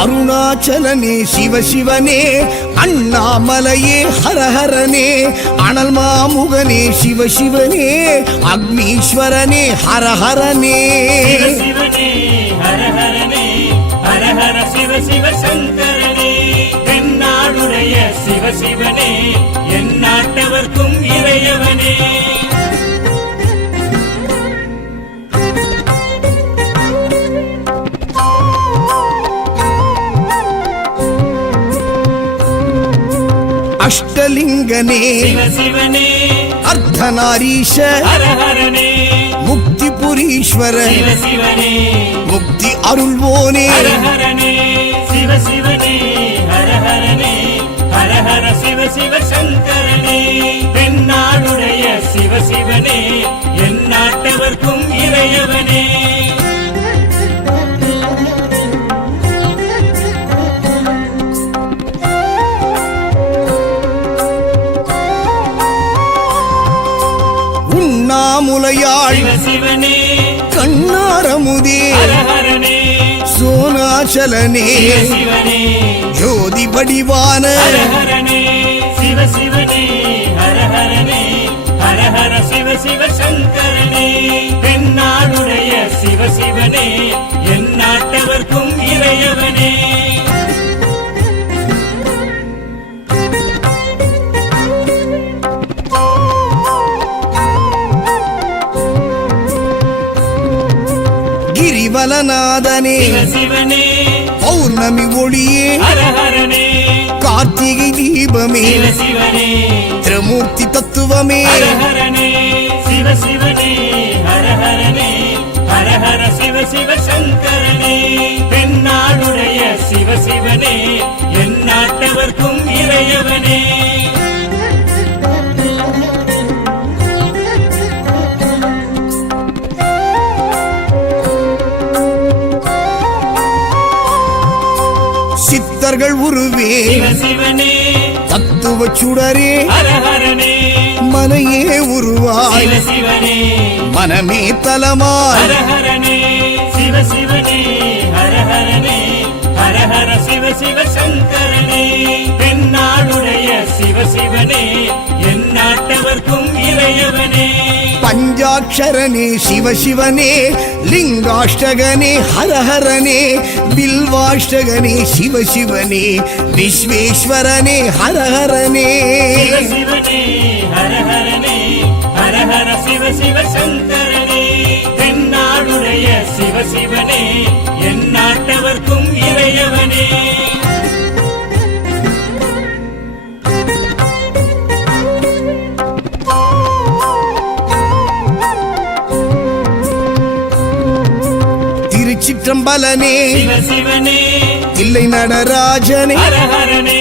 அருணாச்சலனே சிவசிவனே, அண்ணாமலையே ஹரஹரனே, அனல் மாமுகனே சிவசிவனே, அக்னீஸ்வரனே ஹரஹரனே. சிவசிவனே ஹரஹரனே, ஹரஹர சிவ சிவ சங்கரனே, தென்னாடுடைய சிவசிவனே, எந்நாட்டவர்க்கும் இறையவனே. அஷ்டலிங்கனே சிவசிவனே, அர்த்தநாரீஷ ஹரஹரனே, முக்திபுரீஸ்வர சிவசிவனே, முக்தி அருள்வோனே. ஹரஹரனே சிவசிவனே, ஹரஹரனே, ஹரஹர சிவ சிவ சங்கரனே, தென்னாடுடைய சிவசிவனே, எந்நாட்டவர்க்கும் இறையவனே. உண்ணாமுலையாள் சிவசிவனே, கண்ணாரமுதே ஹரஹரனே, சோனாச்சலனே சிவசிவனே, ஜோதி வடிவான ஹரஹரனே சிவசிவனே, ஹரஹரனே, ஹரஹர சிவ சிவ சங்கரனே, தென்னாடுடைய சிவசிவனே, எந்நாட்டவர்க்கும் இறையவனே. கிரிவலநாதனே சிவசிவனே, பௌர்ணமி ஒளியே ஹரஹரனே, கார்த்திகை தீபமே சிவசிவனே, திரிமூர்த்தி தத்துவமே. ஹரஹரனே சிவசிவனே, ஹரஹரனே, ஹரஹர சிவ சிவ சங்கரனே, தென்னாடுடைய சிவசிவனே, எந்நாட்டவர்க்கும் இறையவனே. சித்தர்கள் உருவே சிவசிவனே, தத்துவ சுடரே ஹரஹரனே, மனையே உருவாய் சிவசிவனே, மனமே தலமாய். ஹரஹரனே சிவசிவனே, ஹரஹரனே, ஹரஹர சிவ சிவ சங்கரனே, தென்னாடுடைய சிவசிவனே, எந்நாட்டவர்க்கும் இறையவனே. பஞ்சாட்சரனே சிவசிவனே, லிங்காஷ்டகனே ஹரஹரனே, பில்வாஷ்டகனே சிவசிவனே, விஸ்வேஸ்வரனே ஹரஹரனே. சிவசிவனே, ஹரஹரனே, ஹரஹர சிவ சிவ சங்கரனே, தென்னாடுடைய சிவசிவனே, எந்நாட்டவர்க்கும் இறையவனே. திருச்சிற்றம்பலனே சிவசிவனே, இல்லை நடராஜனே, ஹரஹரனே,